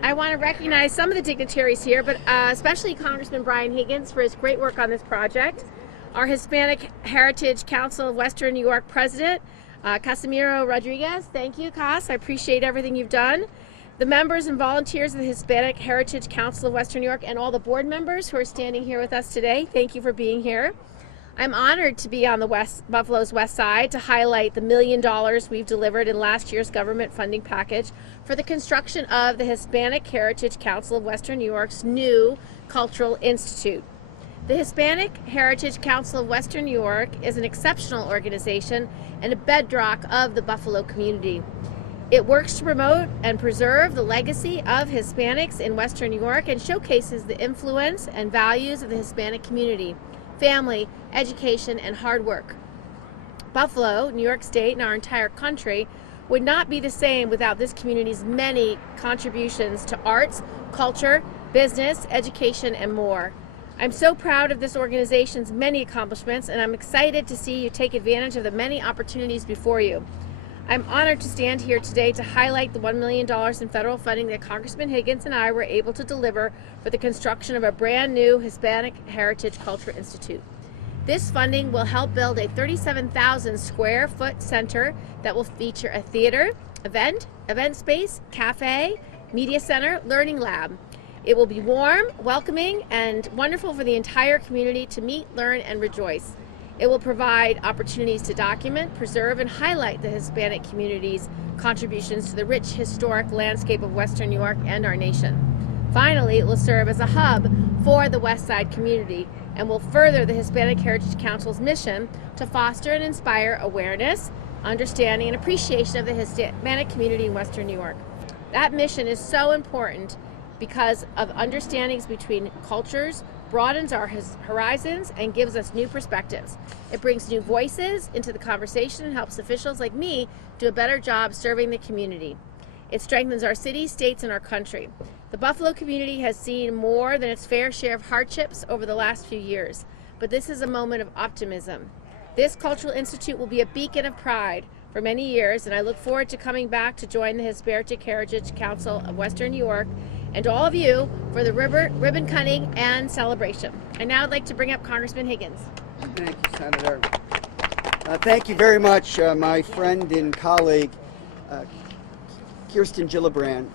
I want to recognize some of the dignitaries here, but especially Congressman Brian Higgins for his great work on this project. Our Hispanic Heritage Council of Western New York President, Casimiro Rodriguez. Thank you, Cas. I appreciate everything you've done. The members and volunteers of the Hispanic Heritage Council of Western New York and all the board members who are standing here with us today, thank you for being here. I'm honored to be on the Buffalo's West Side to highlight the $1 million we've delivered in last year's government funding package for the construction of the Hispanic Heritage Council of Western New York's new Cultural Institute. The Hispanic Heritage Council of Western New York is an exceptional organization and a bedrock of the Buffalo community. It works to promote and preserve the legacy of Hispanics in Western New York and showcases the influence and values of the Hispanic community, family, education, and hard work. Buffalo, New York State, and our entire country would not be the same without this community's many contributions to arts, culture, business, education, and more. I'm so proud of this organization's many accomplishments, and I'm excited to see you take advantage of the many opportunities before you. I'm honored to stand here today to highlight the $1 million in federal funding that Congressman Higgins and I were able to deliver for the construction of a brand new Hispanic Heritage Cultural Institute. This funding will help build a 37,000 square foot center that will feature a theater, event space, cafe, media center, learning lab. It will be warm, welcoming, and wonderful for the entire community to meet, learn, and rejoice. It will provide opportunities to document, preserve, and highlight the Hispanic community's contributions to the rich historic landscape of Western New York and our nation. Finally, it will serve as a hub for the West Side community and will further the Hispanic Heritage Council's mission to foster and inspire awareness, understanding, and appreciation of the Hispanic community in Western New York. That mission is so important because of understandings between cultures, broadens our horizons, and gives us new perspectives. It brings new voices into the conversation and helps officials like me do a better job serving the community. It strengthens our cities, states, and our country. The Buffalo community has seen more than its fair share of hardships over the last few years, but this is a moment of optimism. This Cultural Institute will be a beacon of pride for many years, and I look forward to coming back to join the Hispanic Heritage Council of Western New York and to all of you for the ribbon cutting and celebration. And now I'd like to bring up Congressman Higgins. Thank you, Senator. Thank you very much, my friend and colleague, Kirsten Gillibrand.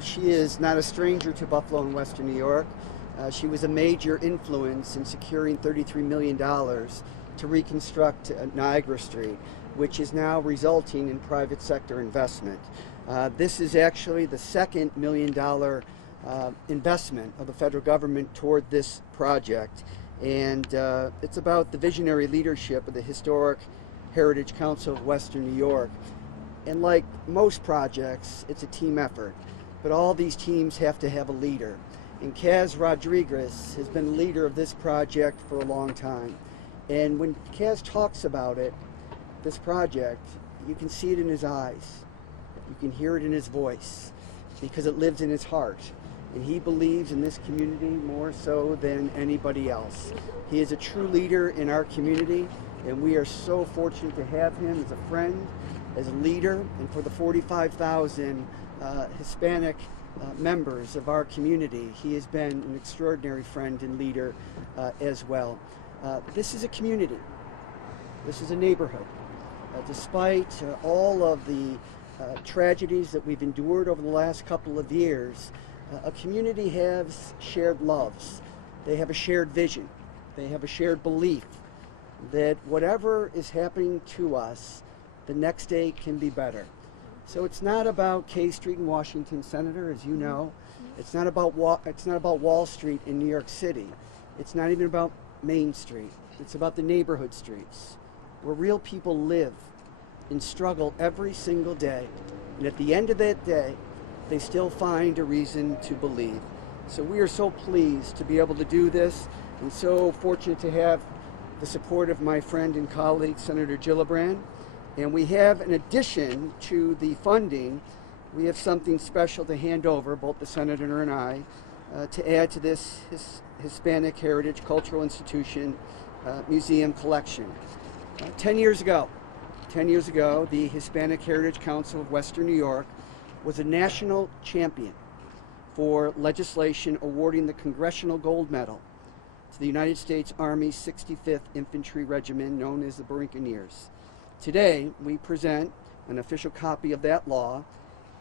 She is not a stranger to Buffalo and Western New York. She was a major influence in securing $33 million to reconstruct Niagara Street, which is now resulting in private sector investment. This is actually the second $1 million investment of the federal government toward this project, and it's about the visionary leadership of the Historic Heritage Council of Western New York. And like most projects, it's a team effort, but all these teams have to have a leader. And Kaz Rodriguez has been the leader of this project for a long time. And when Kaz talks about it, this project, you can see it in his eyes. You can hear it in his voice because it lives in his heart. And he believes in this community more so than anybody else. He is a true leader in our community, and we are so fortunate to have him as a friend, as a leader, and for the 45,000 Hispanic members of our community, he has been an extraordinary friend and leader as well. This is a community. This is a neighborhood. Despite all of the tragedies that we've endured over the last couple of years, a community has shared loves. They have a shared vision. They have a shared belief that whatever is happening to us, the next day can be better. So it's not about K Street in Washington, Senator, as you know. It's not about Wall Street in New York City. It's not even about Main Street. It's about the neighborhood streets where real people live and struggle every single day. And at the end of that day, they still find a reason to believe. So we are so pleased to be able to do this, and so fortunate to have the support of my friend and colleague, Senator Gillibrand. And we have, in addition to the funding, we have something special to hand over, both the Senator and I, to add to this Hispanic Heritage Cultural Institution museum collection. 10 years ago, the Hispanic Heritage Council of Western New York was a national champion for legislation awarding the Congressional Gold Medal to the United States Army 65th Infantry Regiment, known as the Buccaneers. Today, we present an official copy of that law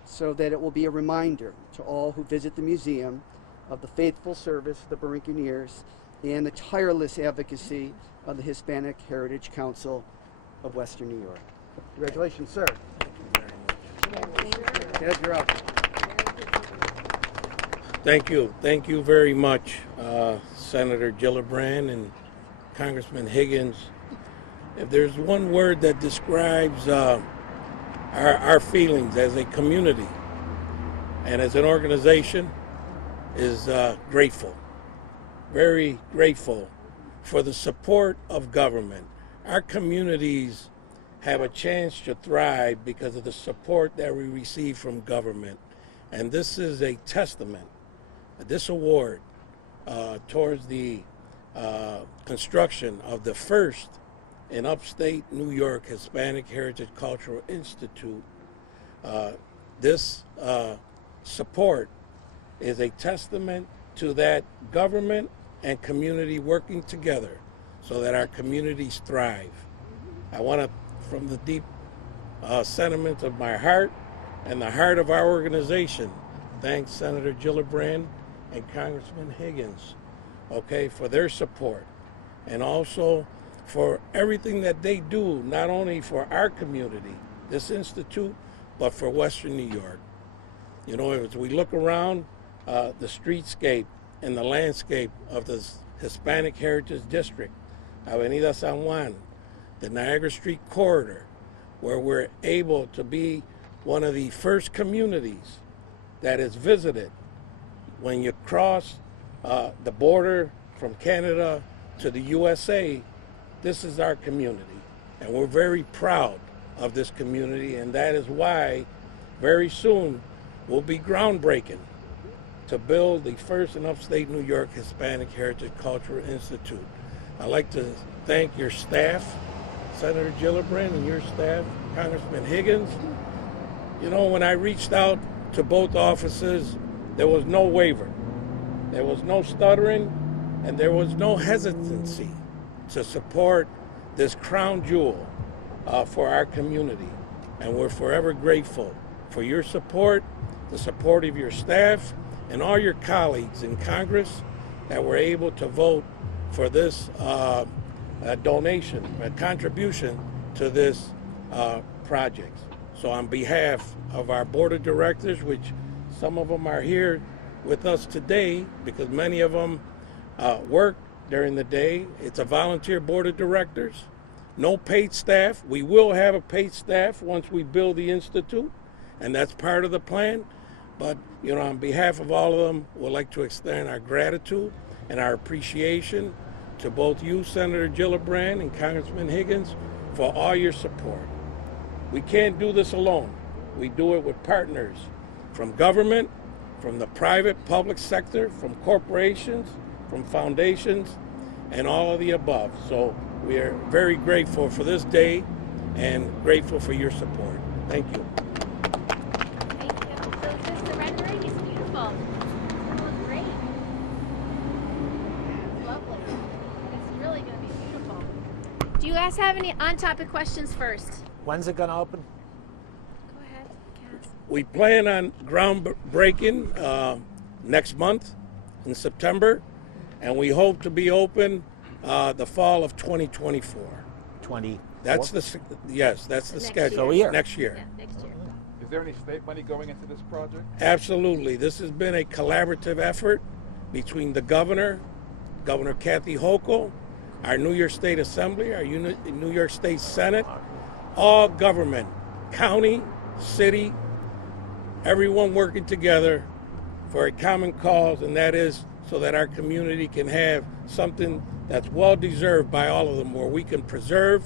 so that it will be a reminder to all who visit the museum of the faithful service of the Buccaneers and the tireless advocacy of the Hispanic Heritage Council of Western New York. Congratulations, sir. Ted, you're up. Thank you. Thank you very much, Senator Gillibrand and Congressman Higgins. If there's one word that describes our feelings as a community and as an organization, is grateful. Very grateful for the support of government. Our communities have a chance to thrive because of the support that we receive from government. And this is a testament, this award, towards the construction of the first in upstate New York Hispanic Heritage Cultural Institute. This support is a testament to that government and community working together so that our communities thrive. I want to, from the deep sentiments of my heart and the heart of our organization, thank Senator Gillibrand and Congressman Higgins, for their support, and also for everything that they do, not only for our community, this institute, but for Western New York. You know, as we look around the streetscape and the landscape of the Hispanic Heritage District, Avenida San Juan, the Niagara Street corridor, where we're able to be one of the first communities that is visited when you cross the border from Canada to the USA. This is our community, and we're very proud of this community, and that is why very soon we'll be groundbreaking to build the first in upstate New York Hispanic Heritage Cultural Institute. I'd like to thank your staff, Senator Gillibrand, and your staff, Congressman Higgins. You know, when I reached out to both offices, there was no waiver, there was no stuttering, and there was no hesitancy to support this crown jewel for our community. And we're forever grateful for your support, the support of your staff, and all your colleagues in Congress that were able to vote for this donation, a contribution to this project. So on behalf of our board of directors, which some of them are here with us today because many of them work during the day. It's a volunteer board of directors, no paid staff. We will have a paid staff once we build the institute, and that's part of the plan. But, you know, on behalf of all of them, we'd like to extend our gratitude and our appreciation to both you, Senator Gillibrand and Congressman Higgins, for all your support. We can't do this alone. We do it with partners from government, from the private public sector, from corporations, from foundations, and all of the above. So we are very grateful for this day and grateful for your support. Thank you. Thank you. So is this the rendering? It's beautiful. It looks great. It's lovely. It's really going to be beautiful. Do you guys have any on-topic questions first? When's it going to open? Go ahead, Cass. We plan on groundbreaking next month in September, and we hope to be open the fall of 2024. 20. That's the schedule. So a year. Next year. Yeah, next year. Is there any state money going into this project? Absolutely. This has been a collaborative effort between the governor, Governor Kathy Hochul, our New York State Assembly, our New York State Senate, all government, county, city, everyone working together for a common cause, and that is so that our community can have something that's well deserved by all of them, where we can preserve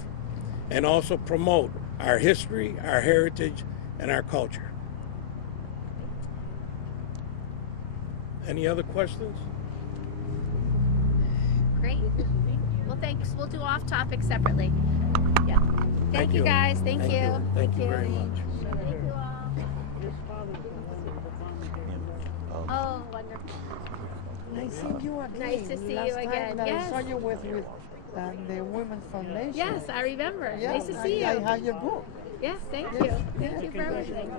and also promote our history, our heritage, and our culture. Any other questions? Great. Well, thanks. We'll do off topic separately. Yeah. Thank you, guys. Thank you. Thank you very much. Thank you all. Oh. Oh, wonderful. Nice seeing you again. Nice to see Last you again. time that Yes. I saw you with the Women's Foundation. Yes, I remember. Yeah, Nice to see you. I had your book. Yes, thank you. Thank you for everything.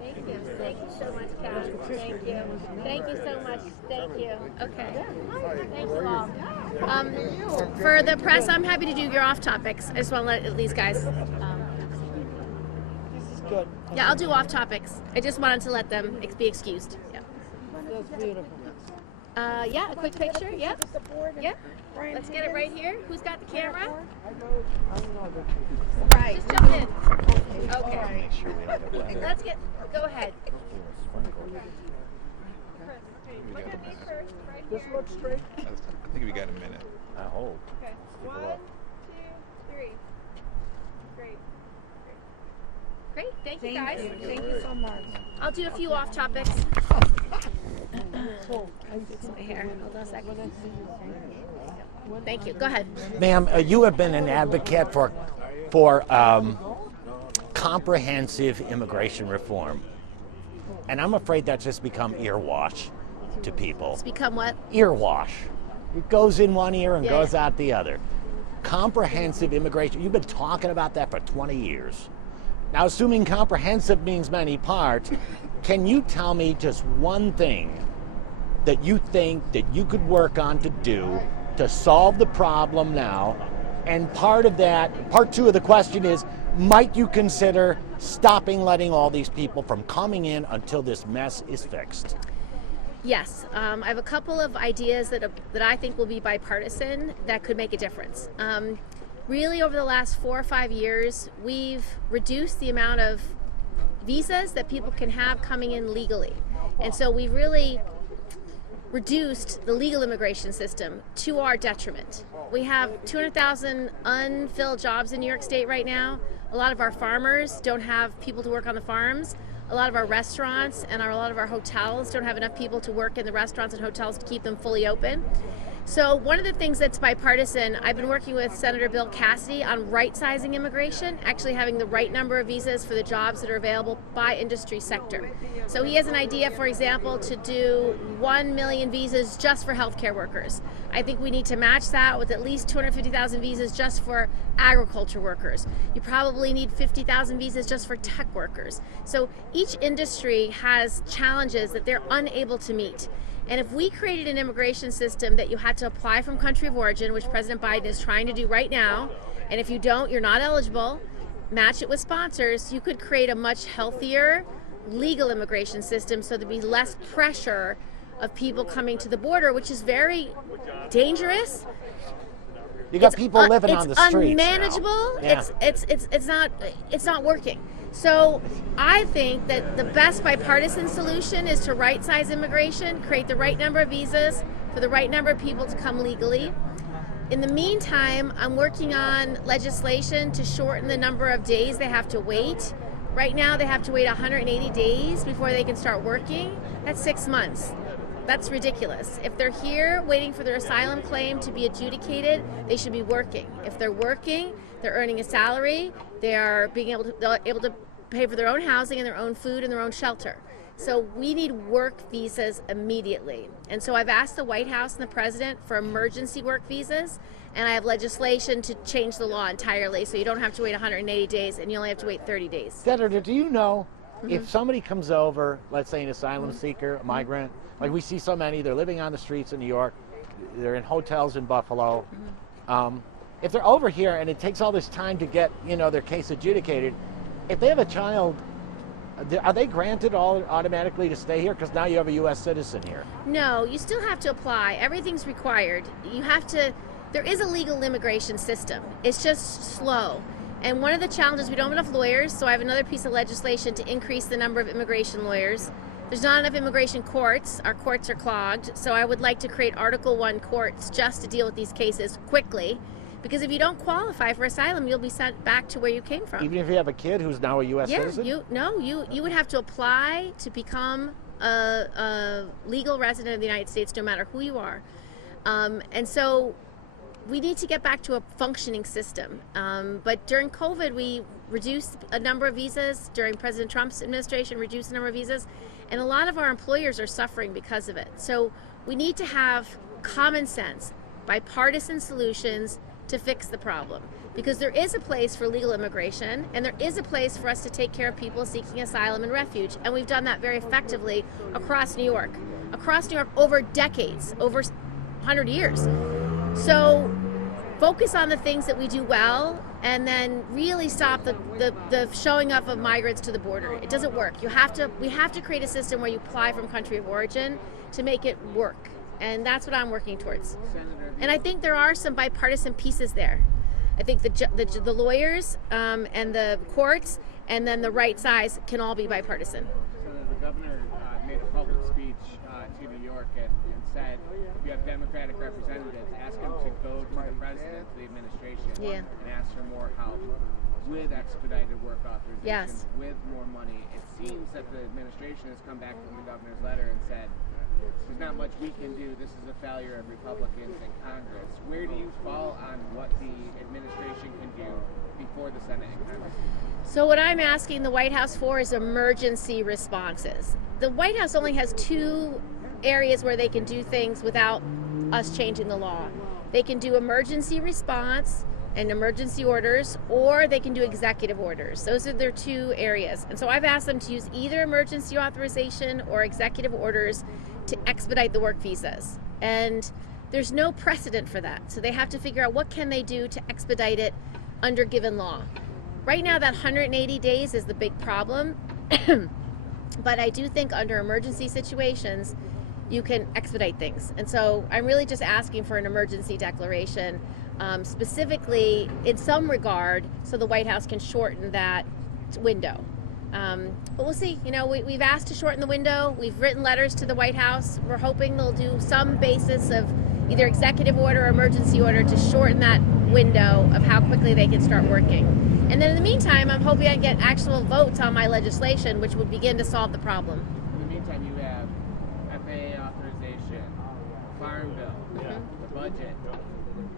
Thank you. Thank you so much, Kat. Thank you. Thank you so much. Thank you. Okay. Thank you all. For the press, I'm happy to do your off topics. I just want to let these guys. This is good. Yeah, I'll do off topics. I just wanted to let them be excused. Yeah. That's beautiful. Yeah, a quick picture. Yep. Yep. Let's get it right here. Who's got the camera? Right. Just jump in. Okay. Let's get. Go ahead. Look at me first, right here. Just look straight. I think we got a minute. I hope. Okay. 1, 2, 3. Great. Great. Thank you, guys. Thank you so much. I'll do a few off topics. Fix my hair. Hold on a second. Thank you. Go ahead. Ma'am, you have been an advocate for comprehensive immigration reform. And I'm afraid that's just become earwash to people. It's become what? Earwash. It goes in one ear and Yeah. goes out the other. Comprehensive immigration. You've been talking about that for 20 years. Now, assuming comprehensive means many parts, can you tell me just one thing that you think that you could work on to do to solve the problem now? And part two of the question is, might you consider stopping letting all these people from coming in until this mess is fixed? Yes, I have a couple of ideas that I think will be bipartisan that could make a difference. Really, over the last 4 or 5 years, we've reduced the amount of visas that people can have coming in legally. And so we've really reduced the legal immigration system to our detriment. We have 200,000 unfilled jobs in New York State right now. A lot of our farmers don't have people to work on the farms. A lot of our restaurants and a lot of our hotels don't have enough people to work in the restaurants and hotels to keep them fully open. So one of the things that's bipartisan, I've been working with Senator Bill Cassidy on right-sizing immigration, actually having the right number of visas for the jobs that are available by industry sector. So he has an idea, for example, to do 1 million visas just for healthcare workers. I think we need to match that with at least 250,000 visas just for agriculture workers. You probably need 50,000 visas just for tech workers. So each industry has challenges that they're unable to meet. And if we created an immigration system that you had to apply from country of origin, which President Biden is trying to do right now, and if you don't, you're not eligible, match it with sponsors, you could create a much healthier legal immigration system so there'd be less pressure of people coming to the border, which is very dangerous. You got people living on the streets. It's unmanageable. Yeah. It's not working. So I think that the best bipartisan solution is to right-size immigration, create the right number of visas for the right number of people to come legally. In the meantime, I'm working on legislation to shorten the number of days they have to wait. Right now, they have to wait 180 days before they can start working. That's 6 months. That's ridiculous. If they're here waiting for their asylum claim to be adjudicated, they should be working. If they're working, they're earning a salary, they are being able to pay for their own housing and their own food and their own shelter. So we need work visas immediately. And so I've asked the White House and the President for emergency work visas, and I have legislation to change the law entirely so you don't have to wait 180 days and you only have to wait 30 days. Senator, do you know if somebody comes over, let's say an asylum seeker, a migrant, like we see so many, they're living on the streets in New York, they're in hotels in Buffalo. If they're over here and it takes all this time to get, their case adjudicated, if they have a child, are they granted automatically to stay here? Because now you have a U.S. citizen here. No, you still have to apply. Everything's required. There is a legal immigration system. It's just slow. And one of the challenges, we don't have enough lawyers, so I have another piece of legislation to increase the number of immigration lawyers. There's not enough immigration courts. Our courts are clogged. So I would like to create Article I courts just to deal with these cases quickly. Because if you don't qualify for asylum, you'll be sent back to where you came from. Even if you have a kid who's now a U.S. citizen? You would have to apply to become a legal resident of the United States, no matter who you are. And so we need to get back to a functioning system. But during COVID, we reduced a number of visas. During President Trump's administration, reduced the number of visas. And a lot of our employers are suffering because of it. So we need to have common sense, bipartisan solutions to fix the problem. Because there is a place for legal immigration, and there is a place for us to take care of people seeking asylum and refuge. And we've done that very effectively across New York. Across New York over decades, over 100 years. So focus on the things that we do well, and then really stop the showing up of migrants to the border. It doesn't work. We have to create a system where you apply from country of origin to make it work. And that's what I'm working towards. And I think there are some bipartisan pieces there. I think the lawyers and the courts and then the right size can all be bipartisan. So the governor made a public speech to New York and said, if you have Democratic representatives, ask them to go to the president, to the administration, and ask for more help with expedited work authorization, with more money. It seems that the administration has come back from the governor's letter and said, there's not much we can do. This is a failure of Republicans in Congress. Where do you fall on what the administration can do before the Senate and Congress? So what I'm asking the White House for is emergency responses. The White House only has 2 areas where they can do things without us changing the law. They can do emergency response and emergency orders, or they can do executive orders. Those are their 2 areas. And so I've asked them to use either emergency authorization or executive orders to expedite the work visas. And there's no precedent for that. So they have to figure out what can they do to expedite it under given law. Right now, that 180 days is the big problem. But I do think under emergency situations, you can expedite things. And so I'm really just asking for an emergency declaration, specifically in some regard, so the White House can shorten that window. But we'll see. You know, we've asked to shorten the window. We've written letters to the White House. We're hoping they'll do some basis of either executive order or emergency order to shorten that window of how quickly they can start working. And then in the meantime, I'm hoping I get actual votes on my legislation, which would begin to solve the problem. In the meantime, you have FAA authorization, Farm Bill, the budget,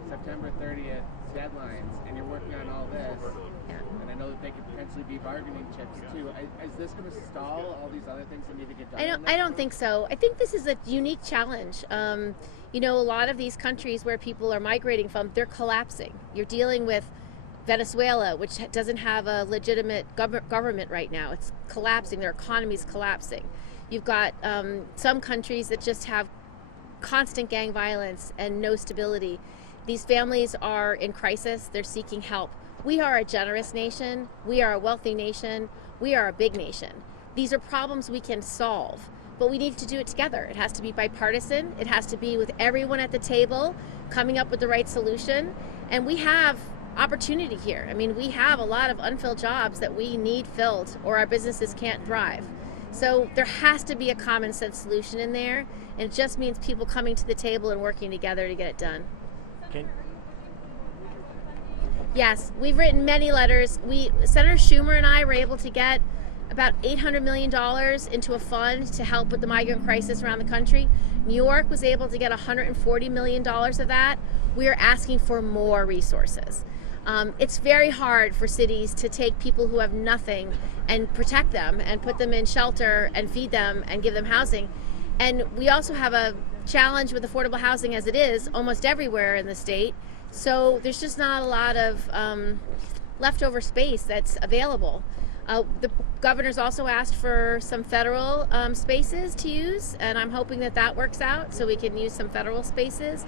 September 30th deadlines, and you're working on all this. And I know that they could potentially be bargaining chips too. Is this going to stall all these other things that need to get done? I don't think so. I think this is a unique challenge. You know, a lot of these countries where people are migrating from, they're collapsing. You're dealing with Venezuela, which doesn't have a legitimate government right now. It's collapsing. Their economy's collapsing. You've got some countries that just have constant gang violence and no stability. These families are in crisis. They're seeking help. We are a generous nation. We are a wealthy nation. We are a big nation. These are problems we can solve, but we need to do it together. It has to be bipartisan. It has to be with everyone at the table coming up with the right solution. And we have opportunity here. I mean, we have a lot of unfilled jobs that we need filled or our businesses can't thrive. So there has to be a common sense solution in there. And it just means people coming to the table and working together to get it done. Yes, we've written many letters. Senator Schumer and I were able to get about $800 million into a fund to help with the migrant crisis around the country. New York was able to get $140 million of that. We are asking for more resources. It's very hard for cities to take people who have nothing and protect them and put them in shelter and feed them and give them housing. And we also have a challenge with affordable housing as it is almost everywhere in the state. So there's just not a lot of leftover space that's available. The governor's also asked for some federal spaces to use, and I'm hoping that that works out so we can use some federal spaces.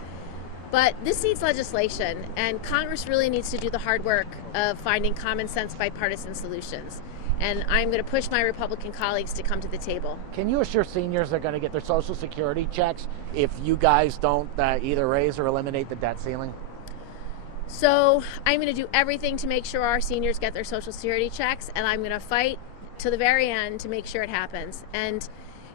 But this needs legislation, and Congress really needs to do the hard work of finding common sense bipartisan solutions. And I'm going to push my Republican colleagues to come to the table. Can you assure seniors they're going to get their Social Security checks if you guys don't either raise or eliminate the debt ceiling? So I'm going to do everything to make sure our seniors get their Social Security checks, and I'm going to fight to the very end to make sure it happens. And,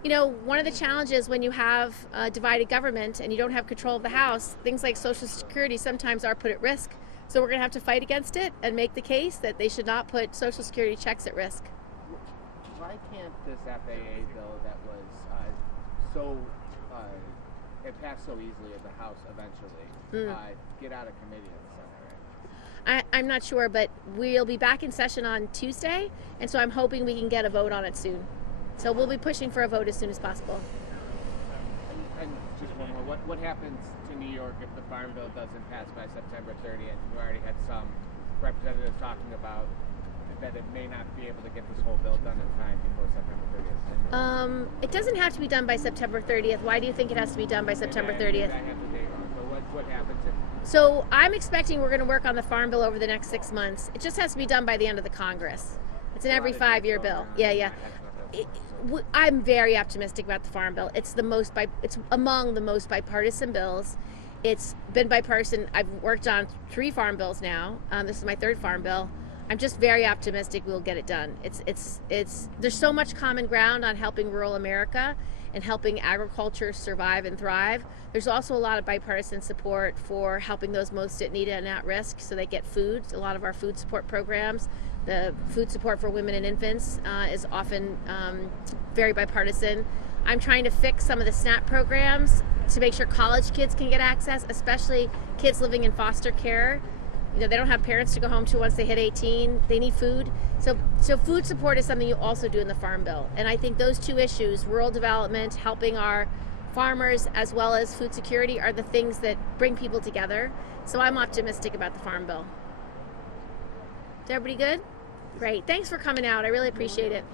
you know, one of the challenges when you have a divided government and you don't have control of the House, things like Social Security sometimes are put at risk. So we're going to have to fight against it and make the case that they should not put Social Security checks at risk. Why can't this FAA bill that was it passed so easily at the House eventually, get out of committee in the Senate? I'm not sure, but we'll be back in session on Tuesday, and so I'm hoping we can get a vote on it soon. So we'll be pushing for a vote as soon as possible. And just one more. What happens to New York if the farm bill doesn't pass by September 30th? We already had some representatives talking about that it may not be able to get this whole bill done in time before September 30th. It doesn't have to be done by September 30th. Why do you think it has to be done by September 30th? Maybe I have the date wrong, but what happens if... So I'm expecting we're going to work on the farm bill over the next 6 months. It just has to be done by the end of the Congress. It's an every 5-year bill. Yeah. I'm very optimistic about the farm bill. It's among the most bipartisan bills. It's been bipartisan. I've worked on 3 farm bills now. This is my 3rd farm bill. I'm just very optimistic we'll get it done. There's so much common ground on helping rural America and helping agriculture survive and thrive. There's also a lot of bipartisan support for helping those most at need and at risk so they get food. A lot of our food support programs, the food support for women and infants is often very bipartisan. I'm trying to fix some of the SNAP programs to make sure college kids can get access, especially kids living in foster care. They don't have parents to go home to once they hit 18. They need food. So food support is something you also do in the Farm Bill. And I think those 2 issues, rural development, helping our farmers, as well as food security, are the things that bring people together. So I'm optimistic about the Farm Bill. Is everybody good? Great. Thanks for coming out. I really appreciate it.